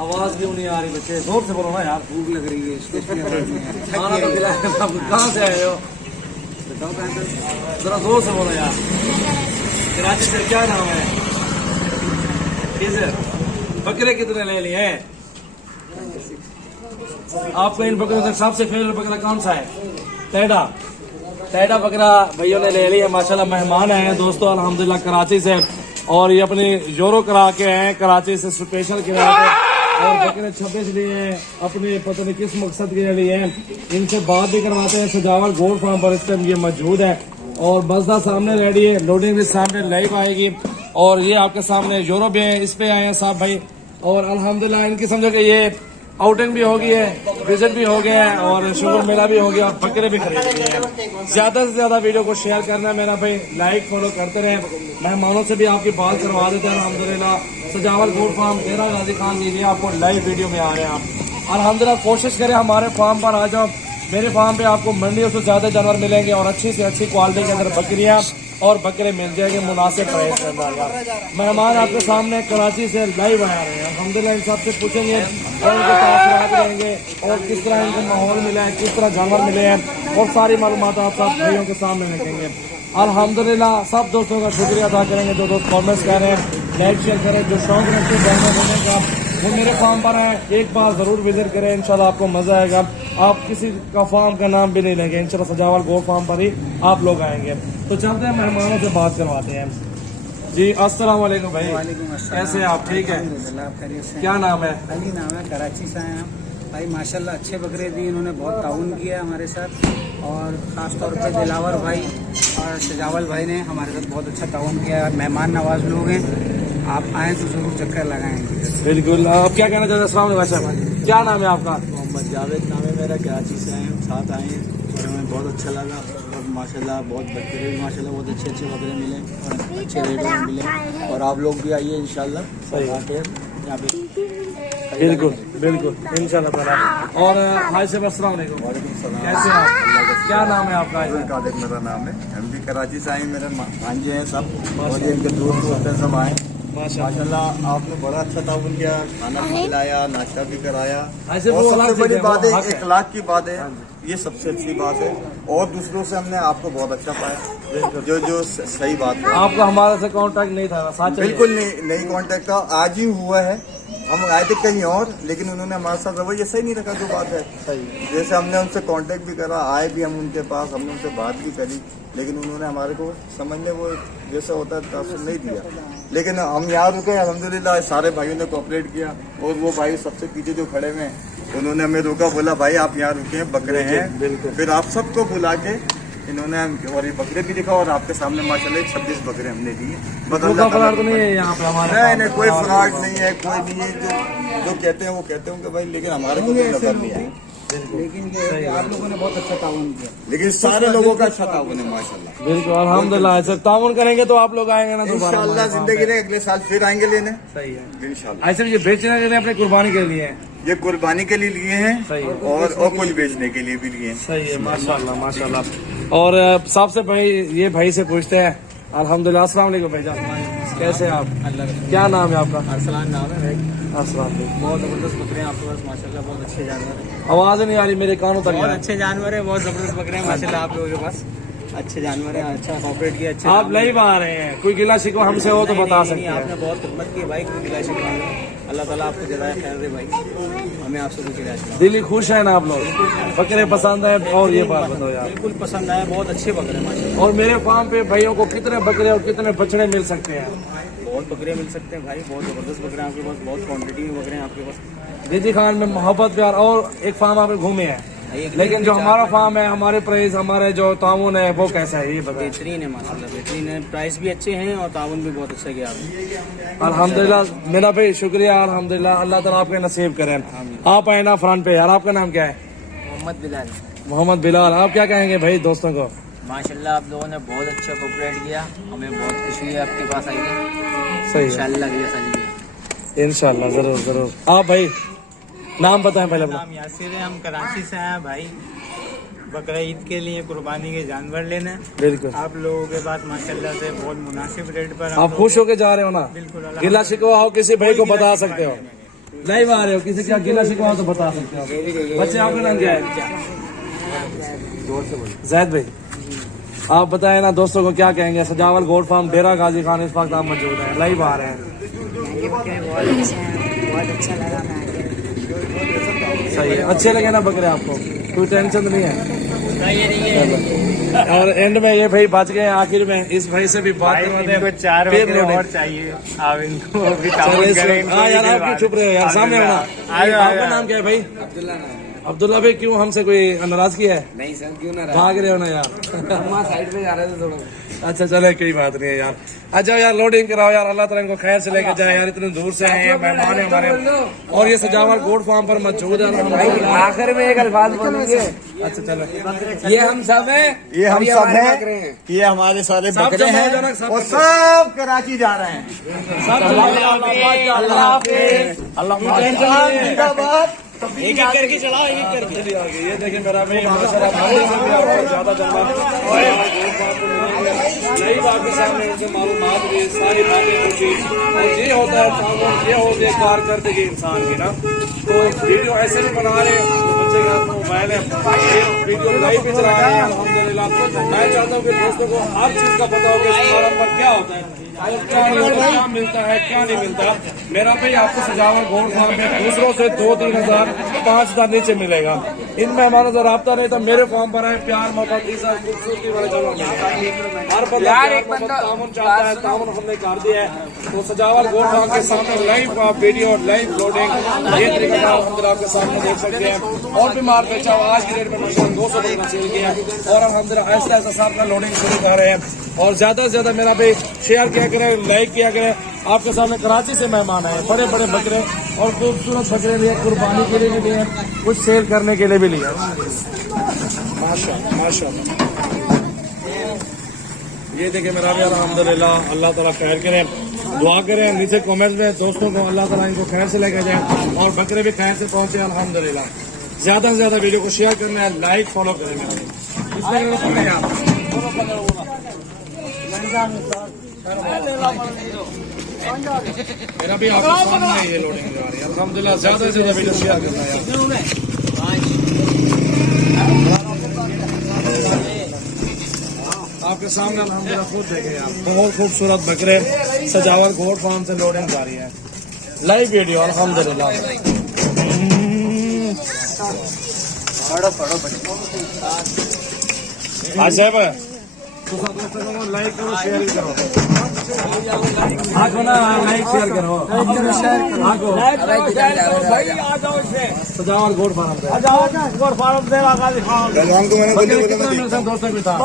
आवाज क्यों नहीं आ रही बच्चे? जोर से बोलो ना यार, भूख लग रही है खाना तो खिलाया। कहाँ से आए हो? बताओ कहाँ से? जरा जोर से बोलो यार। कराची से क्या नाम है? बकरे कितने ले लिए हैं आपको? इन बकरों का सबसे फेवरेट बकरा कौन सा है? टैडा बकरा भैया ने ले लिया माशाल्लाह। मेहमान आए हैं दोस्तों अल्हम्दुलिल्लाह कराची से, और ये अपनी जोरो करा के आए हैं कराची से स्पेशल किराए पे। और बकरे 26 लिए हैं अपने, पता नहीं किस मकसद के लिए हैं। इनसे बात भी करवाते हैं। सजावट गोल्ड फार्म पर इस टाइम ये मौजूद है, और बसदा सामने रेडी है, लोडिंग भी सामने लाइव आएगी। और ये आपके सामने जोरो भी है, इस पे आए हैं साहब भाई। और अल्हम्दुलिल्लाह इनकी समझो कि ये आउटिंग भी हो गई है, विजिट भी हो गया है, और शुगर मेला भी हो गया, और बकरे भी खरीद लिए हैं। ज्यादा से ज्यादा वीडियो को शेयर करना है मेरा भाई, लाइक फॉलो करते रहे। मेहमानों से भी आपकी बात करवा देते हैं अल्हम्दुलिल्लाह। सजावट गोल्ड फार्म 13 गाजी खान के लिए आपको लाइव वीडियो में आ रहे हैं आप। अल्हम्दुलिल्लाह कोशिश करें हमारे फार्म पर आ जाओ। मेरे फार्म पे आपको मंडियों से ज्यादा जानवर मिलेंगे, और अच्छी से अच्छी क्वालिटी के अंदर बकरियां और बकरे मिल जाएंगे मुनासिब प्राइस के अंदर। मेहमान आपके सामने कराची से लाइव आ रहे हैं अल्हम्दुलिल्लाह। इन सबसे पूछेंगे और उनके तासुरात रहेंगे, और किस तरह इनको माहौल मिला है, किस तरह जानवर मिले हैं, और सारी मालूमात आप सब भाइयों के सामने रखेंगे अल्हम्दुलिल्लाह। सब दोस्तों का शुक्रिया अदा करेंगे जो दोस्त कॉमेंट्स कर रहे हैं, लाइक शेयर करें। जो शौक रखते हैं जानवर होने का वो मेरे फार्म पर है, एक बार जरूर विजिट करें, इंशाल्लाह आपको मजा आएगा। आप किसी का फार्म का नाम भी नहीं लेंगे, इंशाल्लाह सजावट गोल्ड फार्म पर ही आप लोग आएंगे। तो चलते हैं मेहमानों से बात करवाते हैं जी। अस्सलाम वालेकुम भाई। वालेकुम अस्सलाम। कैसे आप? ठीक है, अल्हम्दुलिल्लाह, आप खैरियत से हैं? क्या नाम है? अली नाम है, कराची से आए हम भाई। माशाल्लाह अच्छे बकरे दिए, इन्होंने बहुत ताउन किया हमारे साथ, और ख़ास तौर पे दिलावर भाई और सजावल भाई ने हमारे साथ बहुत अच्छा ताउन किया। मेहमान नवाज लोग हैं, आप आएँ तो जरूर चक्कर लगाएंगे। बिल्कुल। आप क्या कहना चाहते हैं? अस्सलाम वालेकुम, क्या नाम है आपका? मोहम्मद जावेद नाम है मेरा, कराची से आए हैं, साथ आए हैं, और हमें बहुत अच्छा लगा। और माशाल्लाह बहुत बकरे भी माशाल्लाह बहुत अच्छे अच्छे बकरे मिले, और अच्छे रेटों में मिले। और आप लोग भी आइए इंशाल्लाह, सही है। आके यहाँ पे बिल्कुल बिल्कुल इंशाल्लाह ताला। और भाई साहब अस्सलाम वालेकुम, कैसे हैं आप? क्या नाम है आपका? कादिर मेरा नाम है। हम भी कराची से आए, मेरे भांजे हैं सब, और ये इनके दोस्त होते हैं, सब आए। माशाल्लाह आपने बड़ा अच्छा ताउन किया, खाना भी खिलाया, नाश्ता भी कराया, और सबसे बड़ी बात है इखलाक की बात है, ये सबसे अच्छी बात है। और दूसरों से हमने आपको बहुत अच्छा पाया, जो सही बात है। आपका हमारे से कांटेक्ट नहीं था? साथ बिल्कुल नहीं कांटेक्ट था, आज ही हुआ है। हम आए थे कहीं और, लेकिन उन्होंने हमारे साथ रवैया सही नहीं रखा, जो बात है सही। जैसे हमने उनसे कांटेक्ट भी करा, आए भी हम उनके पास, हमने उनसे बात भी करी, लेकिन उन्होंने हमारे को समझने वो जैसा होता है तासुर नहीं दिया। लेकिन हम यहाँ रुके, अल्हम्दुलिल्लाह सारे भाइयों ने कोऑपरेट किया। और वो भाई सबसे पीछे जो खड़े हुए हैं, उन्होंने हमें रोका, बोला भाई आप यहाँ रुके, बकरे हैं। फिर आप सबको बुला के इन्होंने और ये बकरे भी दिखा, और आपके सामने माशाल्लाह 26 बकरे हमने दिए। तो नहीं है यहाँ पे हमारे? नहीं कोई फ्रॉड नहीं है, कोई नहीं है। जो कहते हैं वो कहते होंगे भाई, लेकिन हमारे को कोई नजर नहीं है। लेकिन ये आप लोगों ने बहुत अच्छा ताउन किया, लेकिन सारे लोगों का अच्छा ताउन है माशाल्लाह। बिल्कुल अल्हम्दुलिल्लाह। ऐसे ताउन करेंगे तो आप लोग आएंगे ना दोबारा? इंशाल्लाह जिंदगी में अगले साल फिर आएंगे लेने। सही है इंशाल्लाह। ऐसे ये बेचने के लिए अपने कुर्बानी के लिए? ये कुर्बानी के लिए लिए हैं, सही है। और कुछ बेचने के लिए भी लिए हैं। सही है माशाल्लाह माशाल्लाह। और सबसे भाई ये भाई से पूछते हैं अल्हम्दुलिल्लाह। अस्सलाम वालेकुम भाईजान, कैसे हैं आप? अल्लाह का क्या नाम है आपका? अरसलान नाम है भाई। अस्सलाम वालेकुम। बहुत ज़बरदस्त बकरे हैं आपके पास माशाल्लाह, बहुत अच्छे जानवर हैं, आवाज नहीं आ रही मेरे कानों तक। बहुत अच्छे जानवर हैं, बहुत ज़बरदस्त बकरे हैं माशाल्लाह आप लोगों के पास। अच्छे जानवर हैं, अच्छा कॉपरेट किया, अच्छे आप लाइव आ रहे हैं, कोई गिला शिकवा हमसे हो तो बता सकते हैं। आपने बहुत खिदमत की भाई, कोई गिला शिकवा नहीं। अल्लाह ताला आपको जज़ाए खैर दे भाई, हमें आपसे कुछ गिला शिकवा। दिल्ली खुश है ना आप लोग? बकरे पसंद है? और ये बात बताओ यार। बिल्कुल पसंद आया, बहुत अच्छे बकरे माशाल्लाह। और मेरे फार्म पे भाइयों को कितने बकरे और कितने बछड़े मिल सकते हैं? बहुत बकरे मिल सकते हैं भाई, बहुत ज़बरदस्त बकरे हैं आपके पास, बहुत क्वांटिटी में बकरे हैं आपके पास। दीदी खान में मोहब्बत प्यार। और एक फार्म आप घूमे हैं, लेकिन जो हमारा फार्म है, हमारे प्राइस, हमारे जो ताउन है वो कैसा है ये बताइए। बेहतरीन है माशाल्लाह, बेहतरीन है, प्राइस भी अच्छे हैं और ताउन भी बहुत अच्छा किया आपने। अल्हम्दुलिल्लाह मेरा भाई शुक्रिया अल्हम्दुलिल्लाह, अल्लाह ताला आपके नसीब करें। आप आए ना फ्रंट पे यार। आपका नाम क्या है? मोहम्मद बिलाल। मोहम्मद बिलाल। आप क्या कहेंगे भाई दोस्तों को? माशाल्लाह आप लोगों ने बहुत अच्छा कोऑपरेट किया, हमें बहुत खुशी है आपके पास आइए। सही है इंशाल्लाह अगले साल भी। इंशाल्लाह जरूर जरूर। आप भाई नाम बताएं पहले अपना। नाम यासिर है, हम कराची से हैं भाई, बकरा ईद के लिए कुर्बानी के जानवर लेने। बिल्कुल। आप लोगों के पास माशाल्लाह से बहुत मुनासिब रेट पर आप खुश होके जा रहे हो ना? बिल्कुल। गिला शिकवा हो किसी भाई को बता सकते हो? लाइव आ रहे हो, किसी का गिला शिकवा हो तो बता सकते हो। बच्चे आपका नाम क्या है? जैद भाई, आप बताएं ना दोस्तों को क्या कहेंगे। सजावल गोट फार्म डेरा गाजी खान इस वक्त आप मौजूद हैं, लाइव आ रहे हैं। बहुत अच्छा लगा। सही है, अच्छे लगे ना बकरे आपको? कोई टेंशन नहीं है। और एंड में ये भाई बच गए आखिर में, इस भाई से भी बात करवा इनको दें। 4 फिर बकरे लोडें। और चाहिए। आप इनको अभी चलो ताउन इस- करें, इनको हाँ यार, भी आप दिलवा क्यों चुप रहे हो यार, सामने होना। आपका नाम क्या है भाई? अब्दुल्ला भाई, क्यों हमसे कोई नाराजगी है? नहीं सर, क्यों ना भाग रहे हो ना यार? साइड पे जा रहे थे थोड़ा। अच्छा चले, कोई बात नहीं है यार। अच्छा यार, लोडिंग कराओ यार, अल्लाह ताला इनको खैर से लेकर जाए यार, इतने दूर से आए हैं मेहमान है हमारे। और ये सजावल गोट फार्म पर मौजूद है। आखिर में एक अल्फाज बोलेंगे। अच्छा चलो, ये हम सब हैं, ये हम और सब हमारे हैं। बकरे हैं। ये हमारे सारे सब बकरे जमा हो हैं जाना, सब और सब कराची जा रहे हैं। सब जमा हो जाना। अल्लाह हाफिज़। अल्लाह जिंदाबाद। एक एक करके चलाओ, एक करके चलिए आगे। ये देखिए मेरा भाई माशाल्लाह मंडी से भी आपको ज्यादा जानना लाइव आपके सामने उनसे मालूमात भी सारी बातें पूछी। और ये होता है ताउन, ये होती है कारकर्दगी इंसान की ना। तो वीडियो ऐसे भी बना रहे हैं, बच्चे का मोबाइल है, वीडियो लाइव भी चला रहे हैं अल्हम्दुलिल्लाह। मैं चाहता हूँ कि दोस्तों को हर चीज का पता हो कि इस फार्म पर क्या होता है, और क्या मिलता है, क्या नहीं मिलता। मेरा भाई आपको सजावल गोट फार्म में दूसरों से 2-3 हजार 5,000 नीचे मिलेगा। इन मेहमानों से रब्ता नहीं तो मेरे फार्म पर है, प्यार मोहब्बत इज्जत खूबसूरती वाले जगह मिलता है। हर बंदा प्यार मोहब्बत ताउन चाहता है, ताउन हमने कर दिया है। तो सजावल गोट फार्म के सामने लाइव आप वीडियो, लाइव लोडिंग, ये तरीका का अंदर आपके सामने देख सकते हैं। और भी मार बेचा हुआ आज की डेट में माशाल्लाह 200 बकरा सेल किया है। और अल्हम्दुलिल्लाह ऐसा ऐसा साथ में लोडिंग शुरू कर रहे हैं। और ज्यादा से ज्यादा मेरा भाई शेयर किया करें, लाइक किया करें। आपके सामने कराची से मेहमान आए, बड़े बड़े बकरे और खूबसूरत बकरे लिए, कुर्बानी के लिए भी लिए, कुछ सेल करने के लिए भी लिए। माशाल्लाह माशाल्लाह। ये देखिए मेरा भी अल्हम्दुलिल्लाह, अल्लाह ताला खैर करें। दुआ करें नीचे कमेंट में दोस्तों को, अल्लाह ताला इनको खैर से लेकर जाए और बकरे भी खैर से पहुंचे अल्हम्दुलिल्लाह। ज्यादा से ज्यादा वीडियो को शेयर करना है, लाइक फॉलो करेंगे। मेरा भी आपके सामने ये लोडिंग जा रही है अल्हम्दुलिल्लाह। ज्यादा से ज्यादा वीडियो शेयर करना है। आपके सामने अल्हम्दुलिल्लाह खुद देखें आप, बहुत खूबसूरत बकरे सजावल गोट फार्म से लोडिंग जा रही है। लाइव वीडियो अल्हम्दुलिल्लाह। अच्छा भाई, लाइक करो, शेयर करो। आगो ना, लाइक शेयर करो, सजावल गोट फार्म पे। पहलवान को मैंने बोले कितना मिलता है दोस्तों के साथ?